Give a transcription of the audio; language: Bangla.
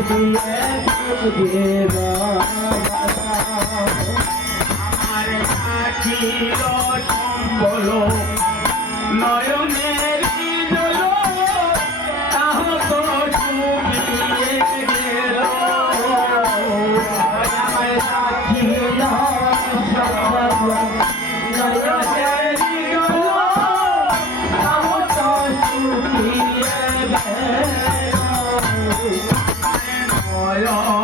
লক্ষ্মী দেব আমার কাঠির সম্বল নয়নের বিজল Yeah.